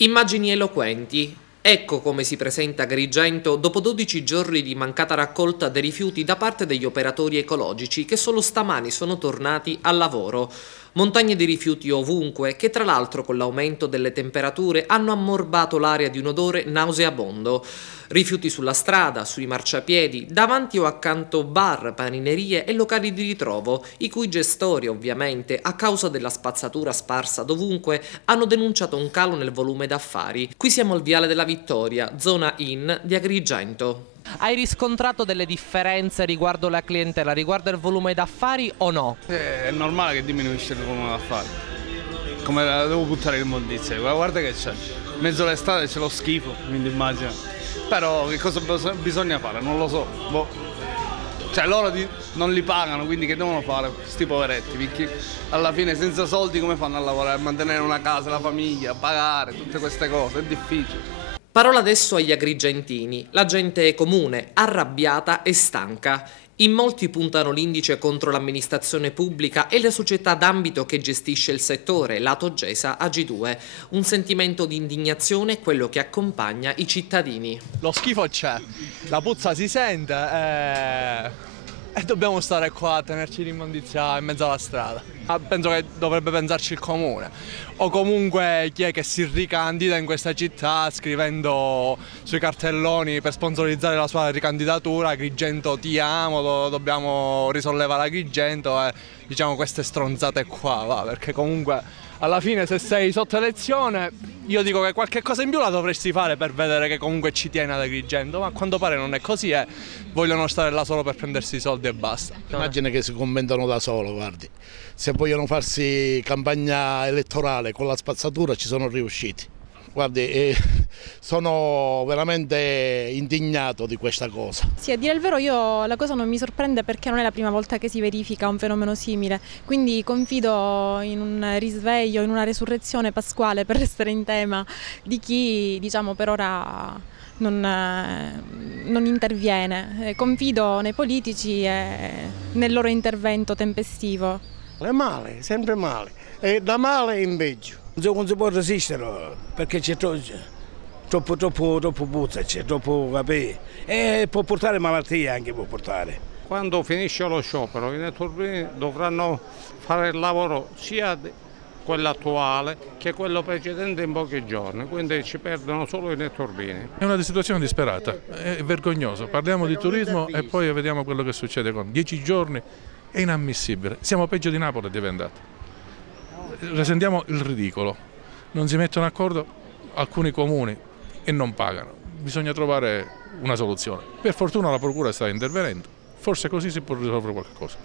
Immagini eloquenti. Ecco come si presenta Agrigento dopo 12 giorni di mancata raccolta dei rifiuti da parte degli operatori ecologici che solo stamani sono tornati al lavoro. Montagne di rifiuti ovunque che tra l'altro con l'aumento delle temperature hanno ammorbato l'aria di un odore nauseabondo. Rifiuti sulla strada, sui marciapiedi, davanti o accanto bar, paninerie e locali di ritrovo, i cui gestori ovviamente, a causa della spazzatura sparsa dovunque, hanno denunciato un calo nel volume d'affari. Qui siamo al Viale della Vittoria, zona in di Agrigento. Hai riscontrato delle differenze riguardo la clientela, riguardo il volume d'affari o no? È normale che diminuisce il volume d'affari. Come la devo buttare l'immondizia? Guarda che c'è. In mezzo all'estate c'è lo schifo, quindi immagino. Però che cosa bisogna fare? Non lo so. Boh. Cioè loro non li pagano, quindi che devono fare? Sti poveretti, perché alla fine senza soldi come fanno a lavorare, a mantenere una casa, la famiglia, a pagare, tutte queste cose, è difficile. Parola adesso agli agrigentini. La gente è comune, arrabbiata e stanca. In molti puntano l'indice contro l'amministrazione pubblica e le società d'ambito che gestisce il settore, la Togesa AG2. Un sentimento di indignazione è quello che accompagna i cittadini. Lo schifo c'è, la puzza si sente e dobbiamo stare qua a tenerci l'immondizia in mezzo alla strada. Penso che dovrebbe pensarci il comune o comunque chi è che si ricandida in questa città scrivendo sui cartelloni per sponsorizzare la sua ricandidatura: Agrigento ti amo, dobbiamo risollevare Agrigento e diciamo queste stronzate qua, va, perché comunque alla fine se sei sotto elezione io dico che qualche cosa in più la dovresti fare per vedere che comunque ci tiene ad Agrigento, ma a quanto pare non è così e vogliono stare là solo per prendersi i soldi e basta. Immagina che si commentano da solo, guardi. Se vogliono farsi campagna elettorale con la spazzatura ci sono riusciti. Guardi, sono veramente indignato di questa cosa. Sì, a dire il vero la cosa non mi sorprende perché non è la prima volta che si verifica un fenomeno simile, quindi confido in un risveglio, in una resurrezione pasquale, per restare in tema, di chi diciamo per ora non interviene. Confido nei politici e nel loro intervento tempestivo. È male, sempre male, e da male in peggio. Non si può resistere perché c'è troppo puzza, c'è troppo capè e può portare malattie, anche può portare. Quando finisce lo sciopero i netturbini dovranno fare il lavoro sia quello attuale che quello precedente in pochi giorni, quindi ci perdono solo i netturbini. È una situazione disperata, è vergognoso. Parliamo di turismo e poi vediamo quello che succede con 10 giorni, è inammissibile. Siamo peggio di Napoli è diventato. Risentiamo il ridicolo, non si mettono d'accordo alcuni comuni e non pagano, bisogna trovare una soluzione. Per fortuna la procura sta intervenendo, forse così si può risolvere qualcosa.